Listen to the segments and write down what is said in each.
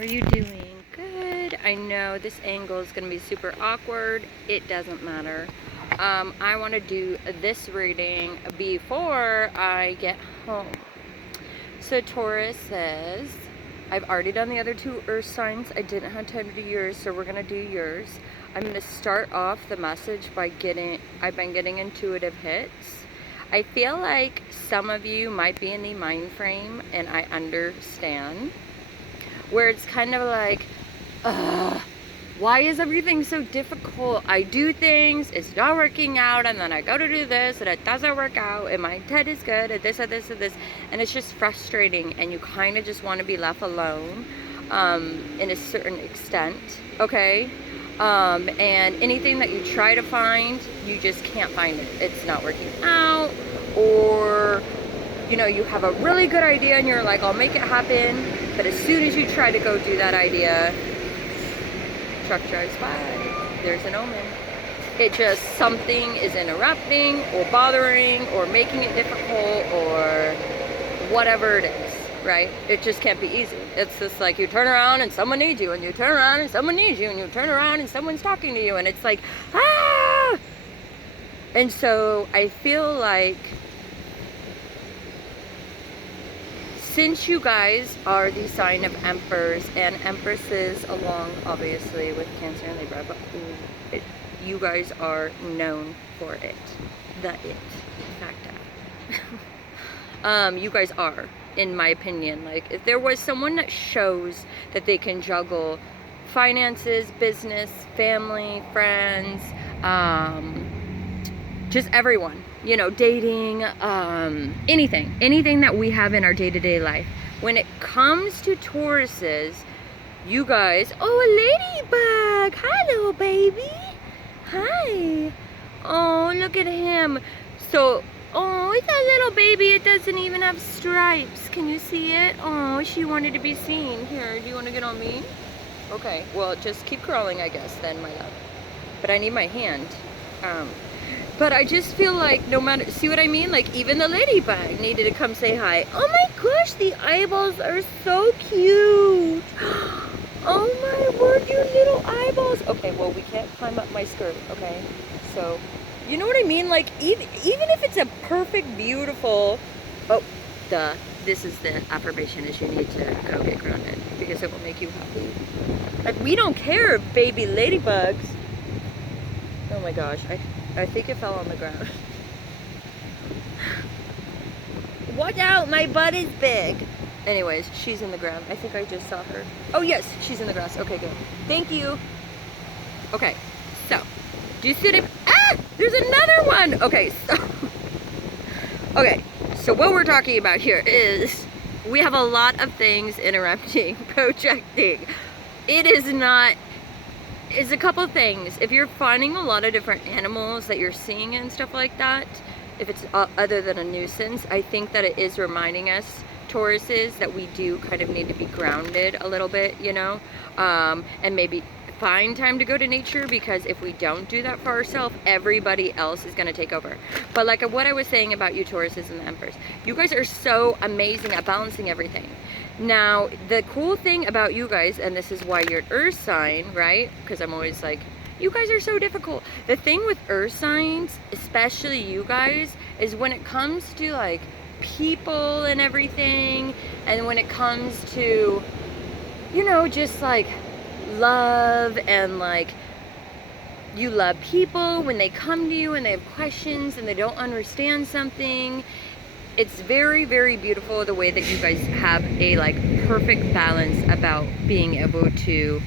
are you doing? Good. I know this angle is going to be super awkward. It doesn't matter. I want to do this reading before I get home. So Taurus says, I've already done the other two earth signs. I didn't have time to do yours, so we're going to do yours. I'm going to start off the message by I've been getting intuitive hits. I feel like some of you might be in the mind frame, and I understand, where it's kind of like, why is everything so difficult? I do things, it's not working out, and then I go to do this, and it doesn't work out, and my intent is good, and this, and this, and this, and it's just frustrating, and you kind of just want to be left alone, in a certain extent, okay? And anything that you try to find, you just can't find it. It's not working out, or, you know, you have a really good idea, and you're like, I'll make it happen, but as soon as you try to go do that idea, truck drives by, there's an omen. It just, something is interrupting or bothering or making it difficult or whatever it is, right? It just can't be easy. It's just like you turn around and someone needs you, and you turn around and someone needs you, and you turn around and someone's talking to you, and it's like, ah! And so I feel like, since you guys are the sign of emperors and empresses, along obviously with Cancer and Libra, but you guys are known for it. You guys are, in my opinion. Like, if there was someone that shows that they can juggle finances, business, family, friends, just everyone, you know, dating, anything that we have in our day-to-day life. When it comes to Tauruses, you guys, oh, a ladybug, hi little baby, hi, oh, look at him. So, oh, it's a little baby, it doesn't even have stripes, can you see it? Oh, she wanted to be seen. Here, do you want to get on me? Okay, well, just keep crawling, I guess, then, my love. But I need my hand. But I just feel like no matter, see what I mean? Like, even the ladybug needed to come say hi. Oh my gosh, the eyeballs are so cute. Oh my word, your little eyeballs. Okay, well, we can't climb up my skirt, okay? So, you know what I mean? Like, even if it's a perfect, beautiful, this is the affirmation, is you need to go get grounded, because it will make you happy. Like, we don't care, baby ladybugs. Oh my gosh, I think it fell on the ground. Watch out, my butt is big. Anyways, she's in the ground. I think I just saw her. Oh yes, she's in the grass. Okay, good. Thank you. Okay, so, do you see it? Ah, there's another one. Okay, so what we're talking about here is we have a lot of things interrupting, projecting. It's a couple things. If you're finding a lot of different animals that you're seeing and stuff like that, if it's other than a nuisance, I think that it is reminding us, Tauruses, that we do kind of need to be grounded a little bit, you know, and maybe find time to go to nature, because if we don't do that for ourselves, everybody else is going to take over. But like what I was saying about you Tauruses and the Emperors, you guys are so amazing at balancing everything. Now, the cool thing about you guys, and this is why you're an earth sign, right? Because I'm always like, you guys are so difficult. The thing with earth signs, especially you guys, is when it comes to like people and everything, and when it comes to, you know, just like love, and like you love people when they come to you and they have questions and they don't understand something. It's very, very beautiful the way that you guys have a like perfect balance about being able to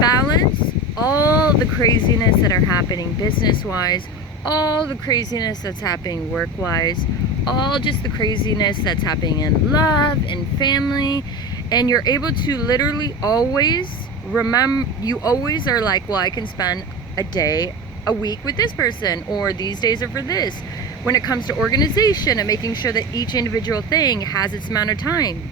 balance all the craziness that are happening business-wise, all the craziness that's happening work-wise, all just the craziness that's happening in love and family. And you're able to literally always remember, you always are like, well, I can spend a week with this person, or these days are for this. When it comes to organization and making sure that each individual thing has its amount of time,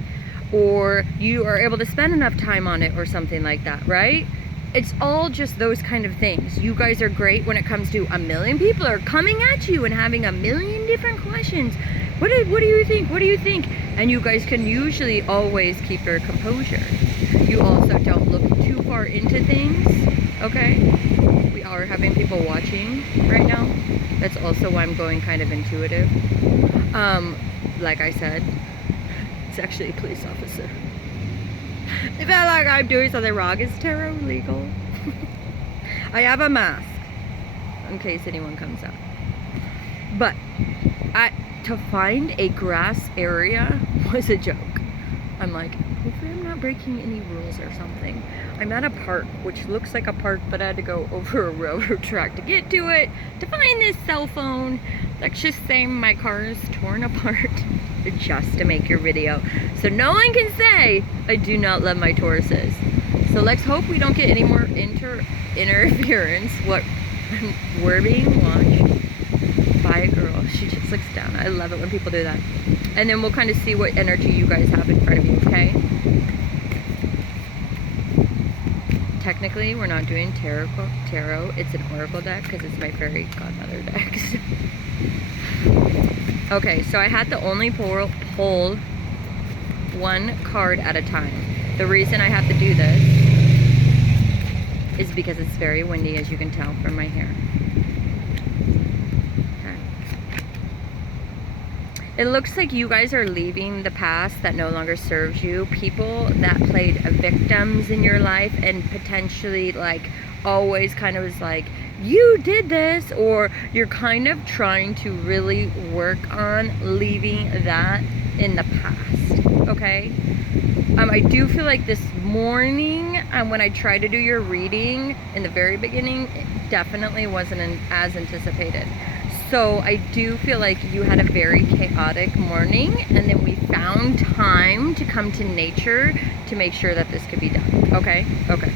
or you are able to spend enough time on it, or something like that, right? It's all just those kind of things. You guys are great when it comes to a million people are coming at you and having a million different questions, what do you think? What do you think? And you guys can usually always keep your composure. You also don't look too far into things, okay? We are having people watching right now. That's also why I'm going kind of intuitive. Like I said, it's actually a police officer. It felt like I'm doing something wrong. Is tarot legal? I have a mask in case anyone comes out. But to find a grass area was a joke. I'm like, hopefully I'm not breaking any rules or something. I'm at a park, which looks like a park, but I had to go over a railroad track to get to it, to find this cell phone. Let's just say my car is torn apart just to make your video. So no one can say I do not love my Tauruses. So let's hope we don't get any more interference. What we're being watched by a girl. She just looks down. I love it when people do that. And then we'll kind of see what energy you guys have in front of you, okay? Technically, we're not doing tarot. It's an oracle deck because it's my fairy godmother deck. Okay, so I had to only pull one card at a time. The reason I have to do this is because it's very windy, as you can tell from my hair. It looks like you guys are leaving the past that no longer serves you. People that played victims in your life and potentially like always kind of was like, you did this, or you're kind of trying to really work on leaving that in the past, okay? I do feel like this morning when I tried to do your reading in the very beginning, it definitely wasn't as anticipated. So I do feel like you had a very chaotic morning, and then we found time to come to nature to make sure that this could be done. Okay? Okay.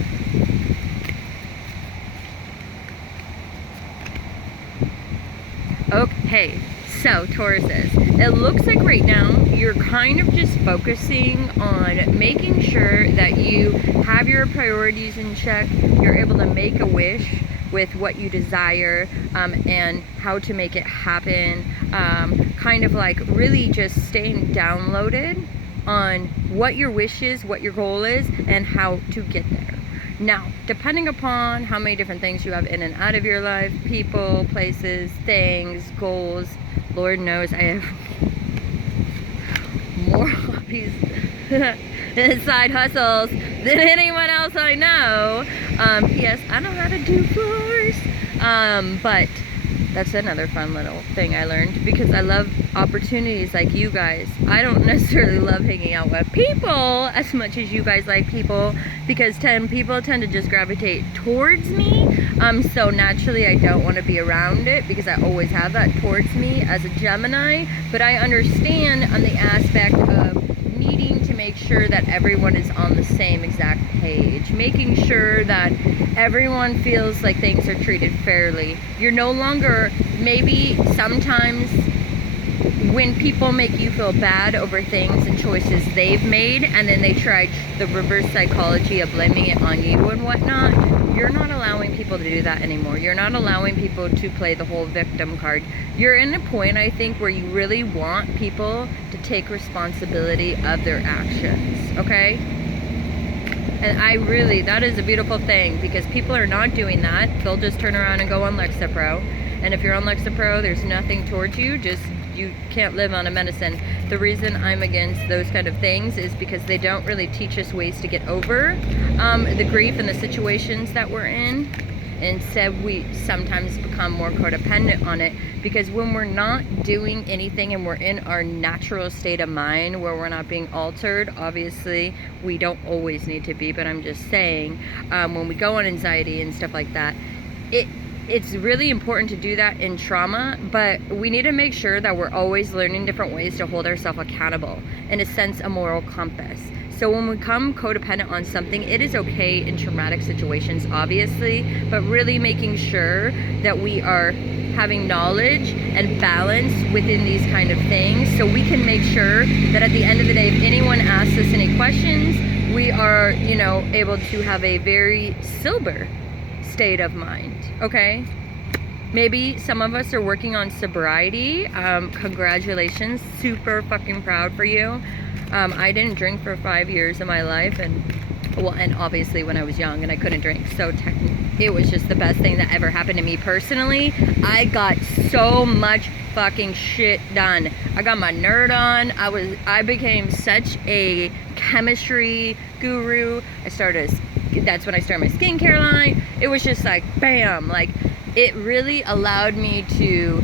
Okay, so Tauruses, it looks like right now you're kind of just focusing on making sure that you have your priorities in check, you're able to make a wish with what you desire, and how to make it happen, kind of like really just staying downloaded on what your wish is, what your goal is, and how to get there. Now, depending upon how many different things you have in and out of your life, people, places, things, goals, Lord knows I have more hobbies and side hustles than anyone else I know. P.S. I know how to do floors. But that's another fun little thing I learned, because I love opportunities like you guys. I don't necessarily love hanging out with people as much as you guys like people, because people tend to just gravitate towards me. So naturally I don't want to be around it, because I always have that towards me as a Gemini. But I understand on the aspect of needing to make sure that everyone is on the same exact page, making sure that everyone feels like things are treated fairly. You're no longer, maybe sometimes when people make you feel bad over things and choices they've made, and then they try the reverse psychology of blaming it on you and whatnot, you're not allowing people to do that anymore. You're not allowing people to play the whole victim card. You're in a point, I think, where you really want people to take responsibility of their actions, okay? And that is a beautiful thing, because people are not doing that. They'll just turn around and go on Lexapro. And if you're on Lexapro, there's nothing towards you, you can't live on a medicine. The reason I'm against those kind of things is because they don't really teach us ways to get over the grief and the situations that we're in. Instead, we sometimes become more codependent on it, because when we're not doing anything and we're in our natural state of mind where we're not being altered, obviously we don't always need to be, but I'm just saying, when we go on anxiety and stuff like that, it's really important to do that in trauma, but we need to make sure that we're always learning different ways to hold ourselves accountable, in a sense, a moral compass. So when we become codependent on something, it is okay in traumatic situations, obviously, but really making sure that we are having knowledge and balance within these kind of things, so we can make sure that at the end of the day, if anyone asks us any questions, we are, able to have a very sober state of mind, okay? Maybe some of us are working on sobriety. Congratulations, super fucking proud for you. I didn't drink for 5 years of my life, and obviously when I was young and I couldn't drink, so it was just the best thing that ever happened to me personally. I got so much fucking shit done. I got my nerd on. I became such a chemistry guru. That's when I started my skincare line. It was just like bam, like it really allowed me to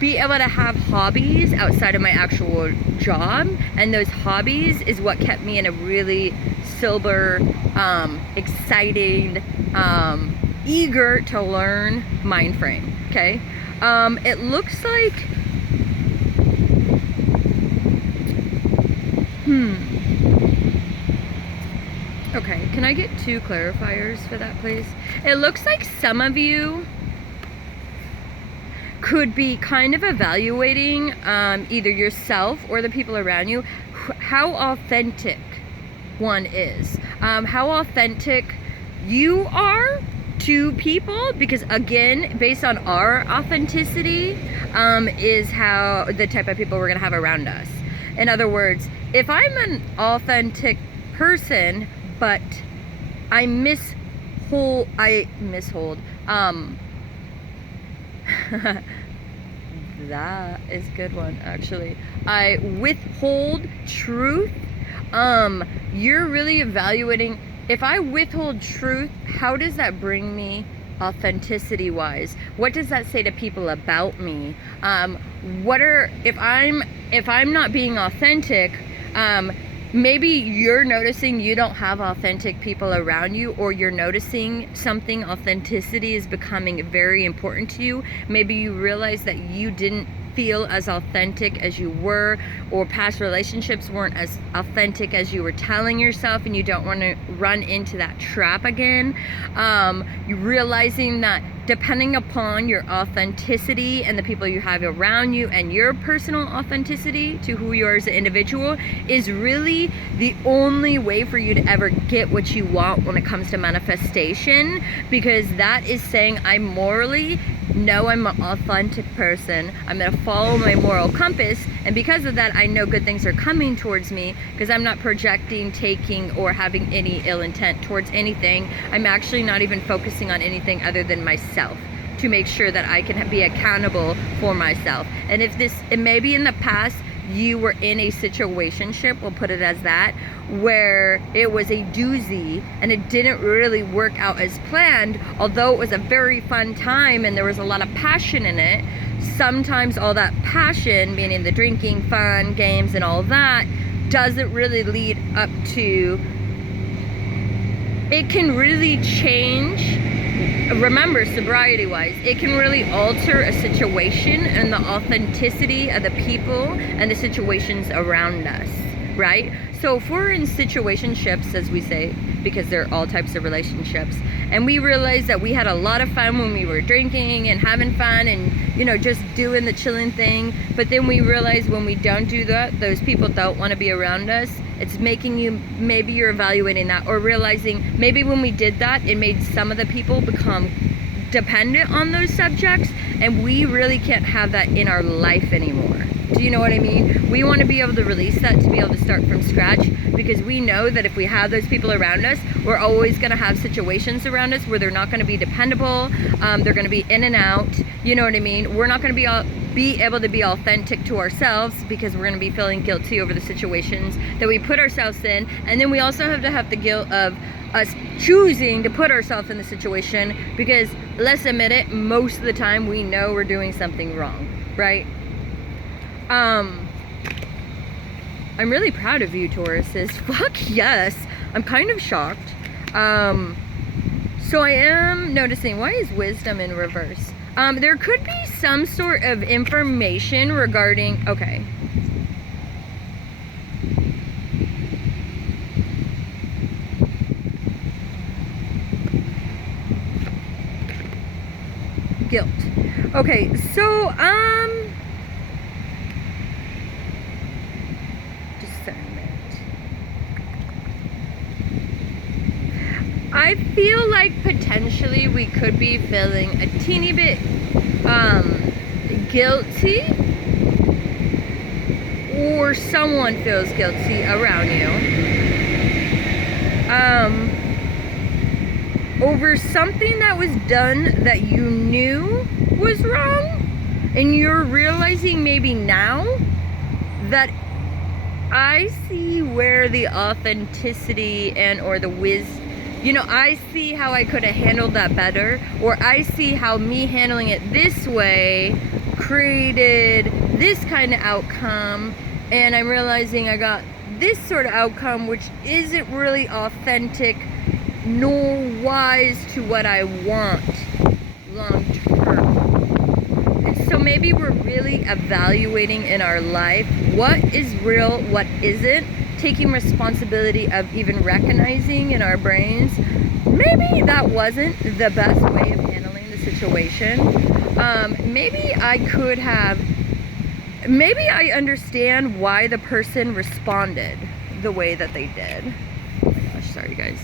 be able to have hobbies outside of my actual job, and those hobbies is what kept me in a really sober, excited, eager to learn mind frame. Okay, it looks like okay, can I get 2 clarifiers for that, please? It looks like some of you could be kind of evaluating either yourself or the people around you, how authentic one is, how authentic you are to people, because again, based on our authenticity, is how the type of people we're gonna have around us. In other words, if I'm an authentic person, but I mishold, that is a good one, actually. I withhold truth. You're really evaluating, if I withhold truth, how does that bring me authenticity wise? What does that say to people about me? If I'm not being authentic, maybe you're noticing you don't have authentic people around you, or you're noticing something, authenticity is becoming very important to you. Maybe you realize that you didn't feel as authentic as you were, or past relationships weren't as authentic as you were telling yourself, and you don't want to run into that trap again. You're realizing that depending upon your authenticity and the people you have around you and your personal authenticity to who you are as an individual is really the only way for you to ever get what you want when it comes to manifestation, because that is saying I'm morally, no, I'm an authentic person. I'm going to follow my moral compass, and because of that I know good things are coming towards me, because I'm not projecting, taking, or having any ill intent towards anything. I'm actually not even focusing on anything other than myself, to make sure that I can be accountable for myself. And if it maybe in the past you were in a situationship, we'll put it as that, where it was a doozy and it didn't really work out as planned, although it was a very fun time and there was a lot of passion in it. Sometimes all that passion, meaning the drinking, fun, games, and all that, doesn't really lead up to, it can really change. Remember, sobriety wise, it can really alter a situation and the authenticity of the people and the situations around us, right? So if we're in situationships, as we say, because there are all types of relationships, and we realize that we had a lot of fun when we were drinking and having fun and, you know, just doing the chilling thing, but then we realize when we don't do that, those people don't want to be around us. It's making you, maybe you're evaluating that, or realizing maybe when we did that, it made some of the people become dependent on those subjects, and we really can't have that in our life anymore. Do you know what I mean? We want to be able to release that, to be able to start from scratch, because we know that if we have those people around us, we're always going to have situations around us where they're not going to be dependable. They're going to be in and out. You know what I mean? We're not going to be able to be authentic to ourselves, because we're going to be feeling guilty over the situations that we put ourselves in. And then we also have the guilt of us choosing to put ourselves in the situation, because let's admit it, most of the time we know we're doing something wrong, right? I'm really proud of you, Tauruses. Fuck yes. I'm kind of shocked. So I am noticing, why is wisdom in reverse? There could be some sort of information regarding, okay. Guilt. Okay, so, discernment. I feel like potentially we could be feeling a teeny bit guilty, or someone feels guilty around you over something that was done that you knew was wrong, and you're realizing maybe now that I see where the authenticity and or the you know, I see how I could have handled that better, or I see how me handling it this way created this kind of outcome, and I'm realizing I got this sort of outcome which isn't really authentic nor wise to what I want long term. And so maybe we're really evaluating in our life what is real, what isn't, taking responsibility of even recognizing in our brains maybe that wasn't the best way of handling the situation. Maybe I could have, maybe I understand why the person responded the way that they did. Oh my gosh, sorry guys.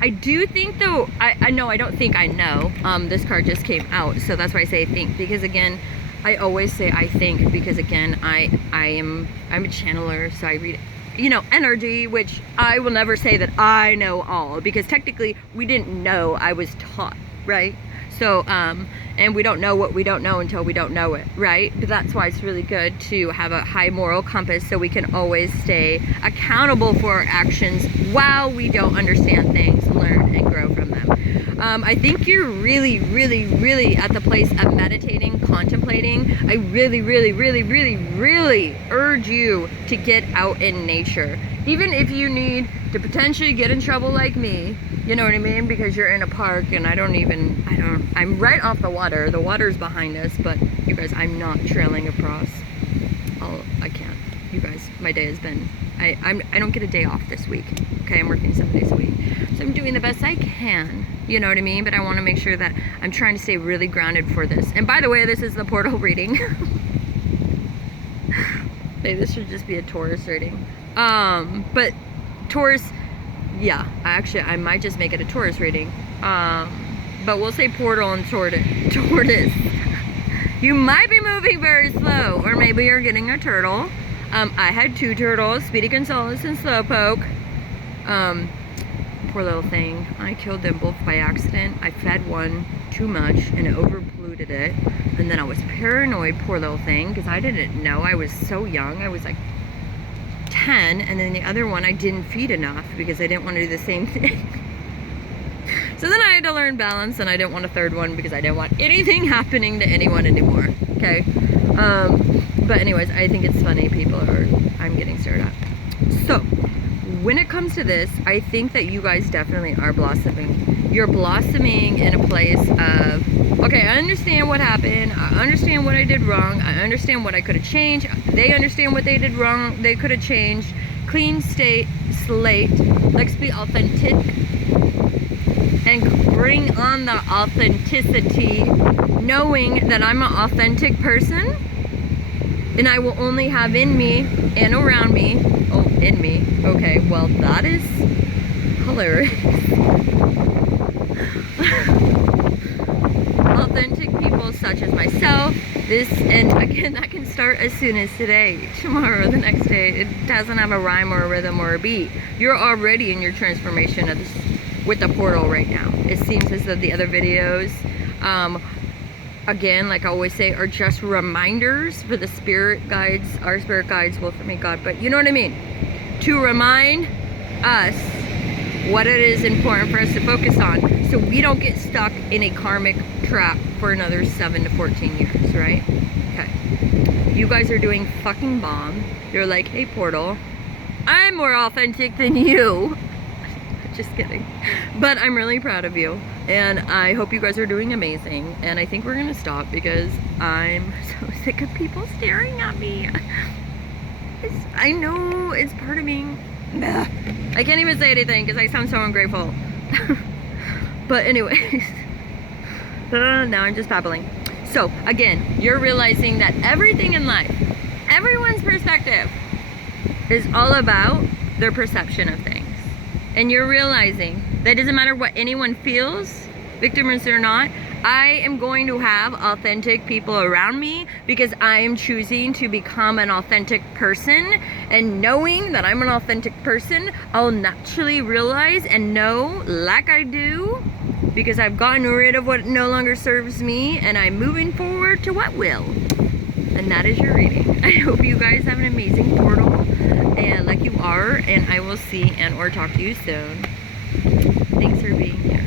I do think though, I know, I don't think I know, this card just came out, so that's why I say I think, because again, I always say I think, because again, I'm a channeler, so I read, you know, energy, which I will never say that I know all, because technically we didn't know, I was taught, right? So, and we don't know what we don't know until we don't know it, right? But that's why it's really good to have a high moral compass, so we can always stay accountable for our actions while we don't understand things, learn and grow from them. I think you're really, really, really at the place of meditating, contemplating. I really, really, really, really, really urge you to get out in nature. Even if you need to potentially get in trouble like me, you know what I mean? Because you're in a park and I'm right off the water. The water's behind us, but you guys, I'm not trailing across. I can't. You guys, my day has been, I don't get a day off this week. Okay, I'm working 7 days a week. So I'm doing the best I can, you know what I mean? But I want to make sure that I'm trying to stay really grounded for this. And by the way, this is the portal reading. Maybe this should just be a Taurus reading. But Taurus, yeah, actually I might just make it a Taurus reading. But we'll say portal and tortoise. You might be moving very slow, or maybe you're getting a turtle. I had 2 turtles, Speedy Gonzales and Slowpoke. Poor little thing. I killed them both by accident. I fed one too much and it over polluted it. And then I was paranoid, poor little thing, because I didn't know. I was so young. I was like 10, and then the other one I didn't feed enough because I didn't want to do the same thing. So then I had to learn balance, and I didn't want a 3rd one because I didn't want anything happening to anyone anymore. Okay. But anyways, I think it's funny. I'm getting stirred up. So when it comes to this, I think that you guys definitely are blossoming. You're blossoming in a place of, okay, I understand what happened. I understand what I did wrong. I understand what I could have changed. They understand what they did wrong. They could have changed. Clean slate. Let's be authentic and bring on the authenticity, knowing that I'm an authentic person and I will only have in me and around me. Oh, in me. Okay, well, that is hilarious. Authentic people such as myself. This, and again, that can start as soon as today, tomorrow, the next day. It doesn't have a rhyme or a rhythm or a beat. You're already in your transformation of this, with the portal right now. It seems as though the other videos, again, like I always say, are just reminders for the spirit guides, our spirit guides, will for me God, but you know what I mean? To remind us what it is important for us to focus on, so we don't get stuck in a karmic trap for another 7 to 14 years, right? Okay. You guys are doing fucking bomb. You're like, hey portal, I'm more authentic than you. Just kidding. But I'm really proud of you, and I hope you guys are doing amazing. And I think we're gonna stop because I'm so sick of people staring at me. I know it's part of me. I can't even say anything because I sound so ungrateful. But anyways, now I'm just babbling. So again, you're realizing that everything in life, everyone's perspective, is all about their perception of things. And you're realizing that it doesn't matter what anyone feels, victims or not, I am going to have authentic people around me because I am choosing to become an authentic person. And knowing that I'm an authentic person, I'll naturally realize and know, like I do, because I've gotten rid of what no longer serves me and I'm moving forward to what will. And that is your reading. I hope you guys have an amazing portal, and like you are, and I will see and or talk to you soon. Thanks for being here.